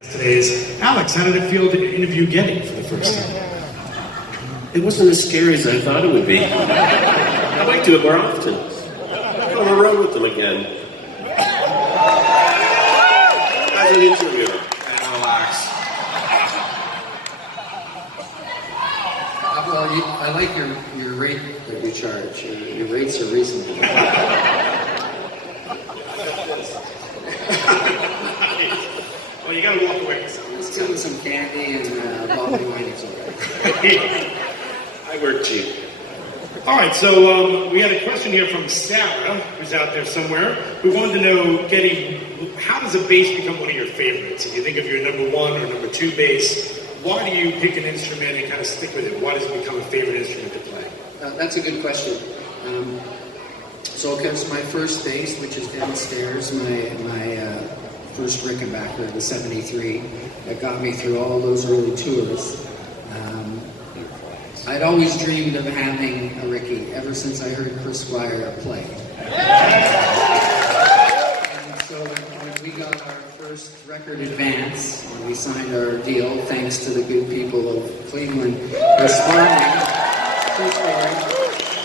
Today is Alex. How did it feel to interview Geddy for the first time? It wasn't as scary as I thought it would be. I'd like to do it more often. I'll go on the road with them again. As an interviewer. And relax. Well, I like your rate that you charge. Your rates are reasonable. Well, you gotta walk away with something. Let's give them some candy and bottled wine is all right. I work cheap. All right, so we had a question here from Sarah, who's out there somewhere, who wanted to know, Geddy, how does a bass become one of your favorites? If you think of your number one or number two bass, why do you pick an instrument and kind of stick with it? Why does it become a favorite instrument to play? That's a good question. So it comes my first bass, which is downstairs, my first Rickenbacker, the 73, that got me through all those early tours. I'd always dreamed of having a Ricky ever since I heard Chris Squire play. And so when we got our first record advance, when we signed our deal, thanks to the good people of Cleveland responding,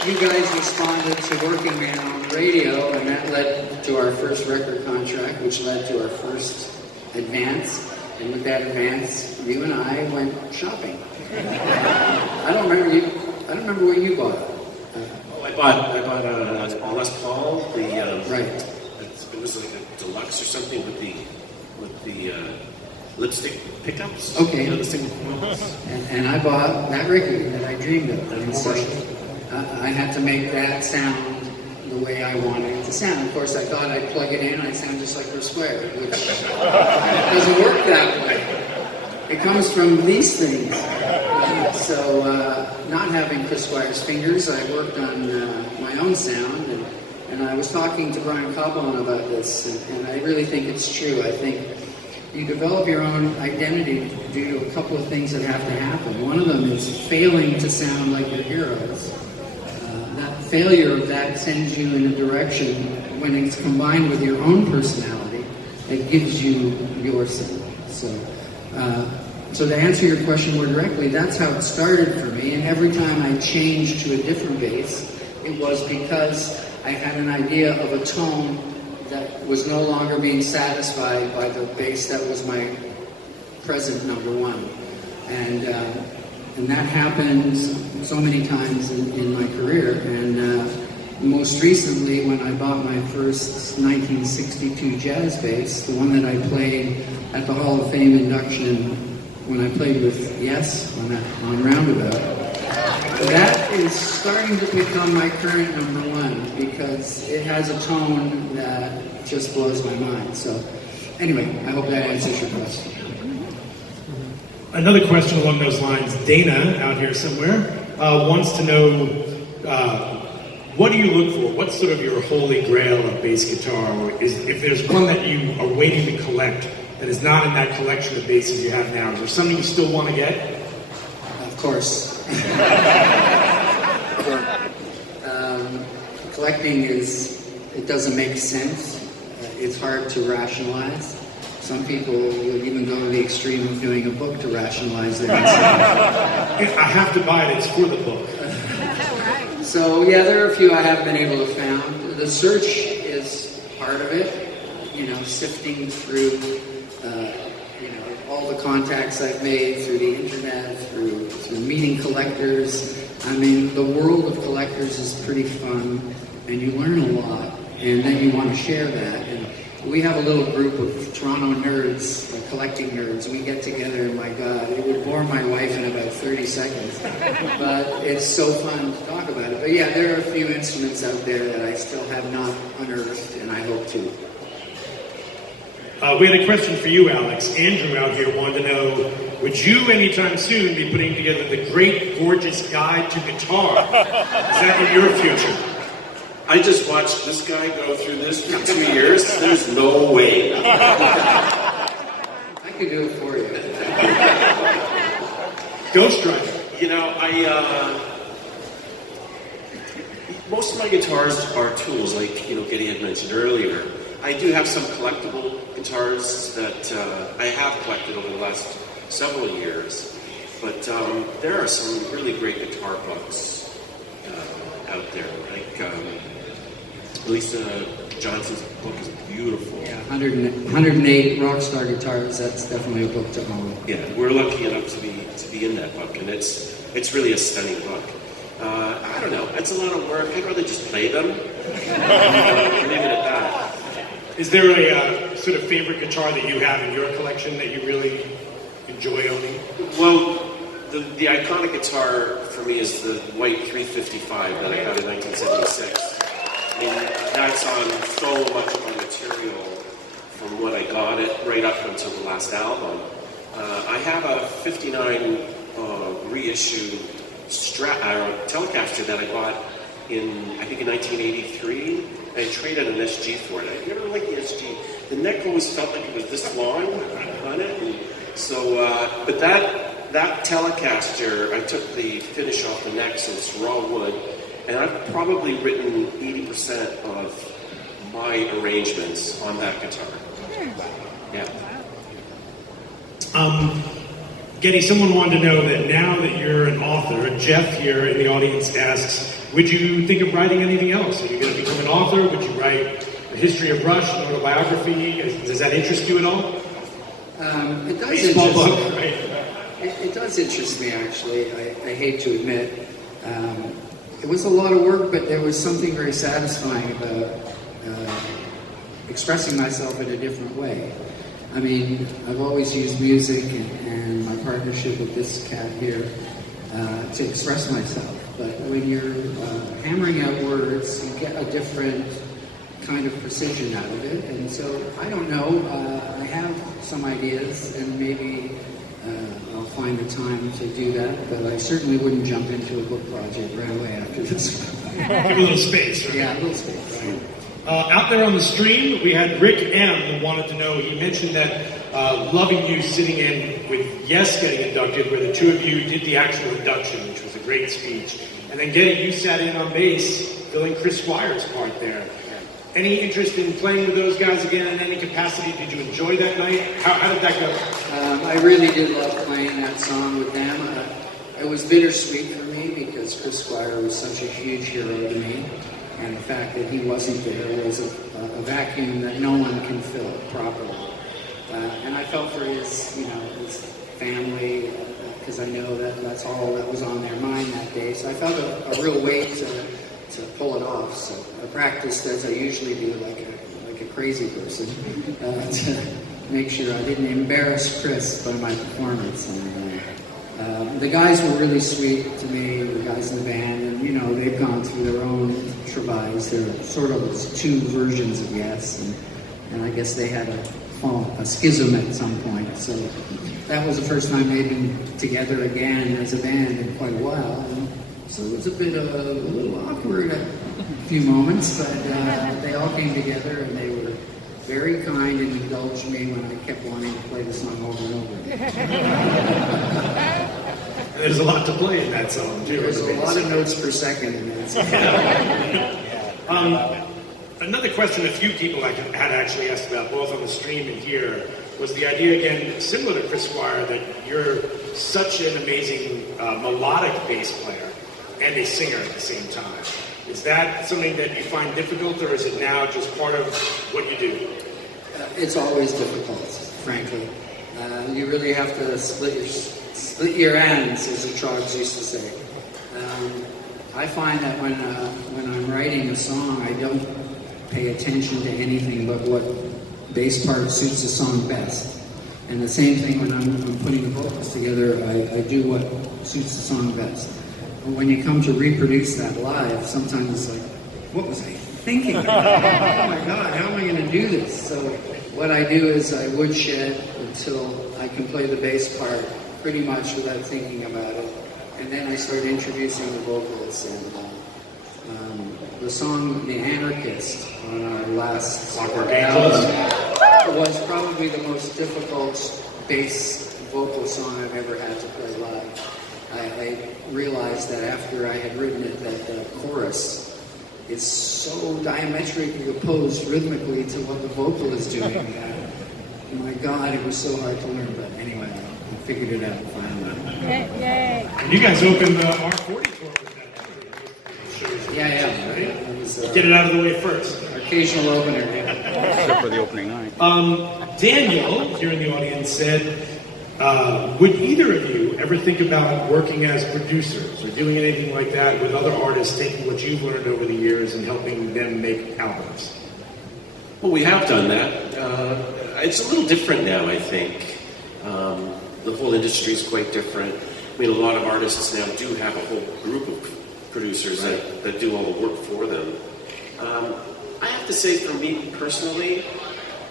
you guys responded to Working Man on radio, and that led to our first record contract, which led to our first advance. And with that advance, you and I went shopping. I don't remember what you bought. I bought a Les Paul. Right. It was like a deluxe or something with the lipstick pickups. Okay. You know, the single. And I bought that Ricky that I dreamed of. And so I had to make that sound the way I wanted it to sound. Of course, I thought I'd plug it in and I'd sound just like Chris Squire, which doesn't work that way. It comes from these things. So not having Chris Squire's fingers, I worked on my own sound, and I was talking to Brian Coblon about this, and I really think it's true. I think you develop your own identity due to a couple of things that have to happen. One of them is failing to sound like your heroes. That failure of that sends you in a direction, when it's combined with your own personality, that gives you your sound. So to answer your question more directly, that's how it started for me. And every time I changed to a different bass, it was because I had an idea of a tone that was no longer being satisfied by the bass that was my present number one. And that happened so many times in my career. And most recently, when I bought my first 1962 jazz bass, the one that I played at the Hall of Fame induction when I played with Yes on Roundabout, that is starting to become my current number one because it has a tone that just blows my mind. So anyway, I hope that answers your question. Another question along those lines, Dana, out here somewhere, wants to know, what do you look for? What's sort of your holy grail of bass guitar? Or if there's one that you are waiting to collect that is not in that collection of basses you have now, is there something you still want to get? Of course. Collecting it doesn't make sense. It's hard to rationalize. Some people will even go to the extreme of doing a book to rationalize their insight. If I have to buy it, it's for the book. So yeah, there are a few I haven't been able to find. The search is part of it. Sifting through, all the contacts I've made through the internet, through meeting collectors. I mean, the world of collectors is pretty fun, and you learn a lot, and then you want to share that. And we have a little group of Toronto nerds, collecting nerds. We get together, and my God, it would bore my wife in about 30 seconds. But it's so fun to talk about it. But yeah, there are a few instruments out there that I still have not unearthed, and I hope to. We had a question for you, Alex. Andrew out here wanted to know, would you anytime soon be putting together the Great Gorgeous Guide to Guitar? Is that in your future? I just watched this guy go through this for 2 years. There's no way. I could do it for you. Ghostwriter. Most of my guitars are tools, like Geddy had mentioned earlier. I do have some collectible guitars that I have collected over the last several years, but there are some really great guitar books out there. Like Lisa Johnson's book is beautiful. Yeah, 108 Rockstar Guitars, that's definitely a book to own. Yeah, we're lucky enough to be in that book, and it's really a stunning book. I don't know, it's a lot of work. I'd rather just play them. Leave it at that. Is there a sort of favorite guitar that you have in your collection that you really enjoy owning? Well, the iconic guitar for me is the white 355 that I got in 1976. I mean, that's on so much of my material from when I got it right up until the last album. I have a 59 reissue Telecaster that I bought I think in 1983. I traded an SG for it. I never liked the SG. The neck always felt like it was this long on it. And so, but that Telecaster, I took the finish off the neck, so it's raw wood, and I've probably written 80% of my arrangements on that guitar. Yeah. Geddy, someone wanted to know that now that you're an author, Jeff here in the audience asks, would you think of writing anything else? Are you going to become an author? Would you write a history of Rush, an autobiography? Does that interest you at all? It does Baseball interest book, me. right? It does interest me, actually. I hate to admit. It was a lot of work, but there was something very satisfying about expressing myself in a different way. I mean, I've always used music and my partnership with this cat here to express myself. But when you're hammering out words, you get a different kind of precision out of it. And so, I don't know, I have some ideas, and maybe I'll find the time to do that, but I certainly wouldn't jump into a book project right away after this. Give a little space, right? Yeah, a little space, right? Out there on the stream, we had Rick M. who wanted to know, he mentioned that loving you sitting in with Yes getting inducted, where the two of you did the actual induction, which was a great speech. And then Geddy, you sat in on bass, filling Chris Squire's part there. Any interest in playing with those guys again in any capacity? Did you enjoy that night? How did that go? I really did love playing that song with them. It was bittersweet for me because Chris Squire was such a huge hero to me. And the fact that he wasn't there was a vacuum that no one can fill properly. And I felt for his family, because I know that that's all that was on their mind that day. So I felt a real weight to pull it off. So I practiced as I usually do, like a crazy person, to make sure I didn't embarrass Chris by my performance. And the guys were really sweet to me, the guys in the band, and they've gone through their own travails. They're sort of two versions of Yes, and I guess they had a schism at some point. So that was the first time they'd been together again as a band in quite a while. And so it was a little awkward at a few moments, but they all came together and they were very kind and indulged me when I kept wanting to play the song over and over again. There's a lot to play in that song, too. There's a lot of notes per second in that song. Another question a few people had actually asked about, both on the stream and here, was the idea, again, similar to Chris Squire, that you're such an amazing melodic bass player and a singer at the same time. Is that something that you find difficult, or is it now just part of what you do? It's always difficult, frankly. You really have to split your ends, as the Trogs used to say. I find that when I'm writing a song, I don't pay attention to anything but what bass part suits the song best. And the same thing when I'm putting the vocals together, I do what suits the song best. But when you come to reproduce that live, sometimes it's like, what was I thinking? Oh my God, how am I going to do this? So what I do is I woodshed until I can play the bass part pretty much without thinking about it. And then I start introducing the vocals. And the song "The Anarchist" on our last album was probably the most difficult bass vocal song I've ever had to play live. I realized that after I had written it, that the chorus is so diametrically opposed rhythmically to what the vocal is doing. My God, it was so hard to learn, but anyway, I figured it out finally. Yay. And you guys opened the R40 tour with that. Shows, Yeah. right? It was, Get it out of the way first. occasional opener. Except for the opening night. Daniel, here in the audience, said, would either of you ever think about working as producers or doing anything like that with other artists, taking what you've learned over the years and helping them make albums? Well, we have done that. It's a little different now, I think. The whole industry is quite different. I mean, a lot of artists now do have a whole group of producers that do all the work for them. I have to say, for me personally,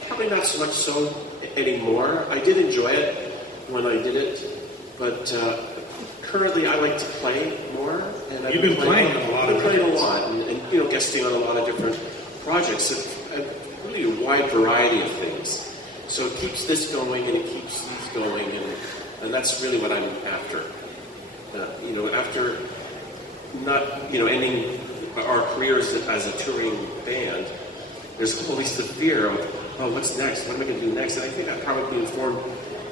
probably not so much so anymore. I did enjoy it when I did it, but currently I like to play more. And You've been playing a lot. I've been playing a lot, and you know, guesting on a lot of different projects. Really a wide variety of things. So it keeps this going and it keeps these going, and that's really what I'm after. You know, after not, you know, ending our careers as a touring band, there's always the fear of, oh, what's next? What am I going to do next? And I think that probably informed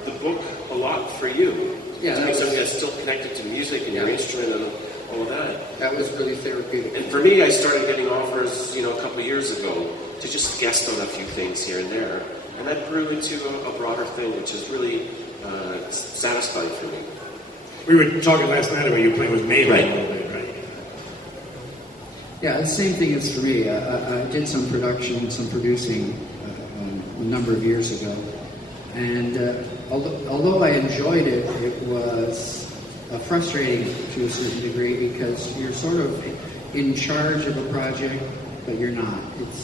the book a lot for you. Yeah, to that be was- something that's still connected to music and your Yeah. instrument and all of that. That was really therapeutic. And for me, I started getting offers, you know, a couple of years ago to just guest on a few things here and there. And that grew into a broader thing, which is really satisfying for me. We were talking last night about you playing with Mayhem Right. a little bit, right? Yeah, the same thing is for me. I did some production, some producing a number of years ago. And although I enjoyed it, it was frustrating to a certain degree because you're sort of in charge of a project, but you're not. It's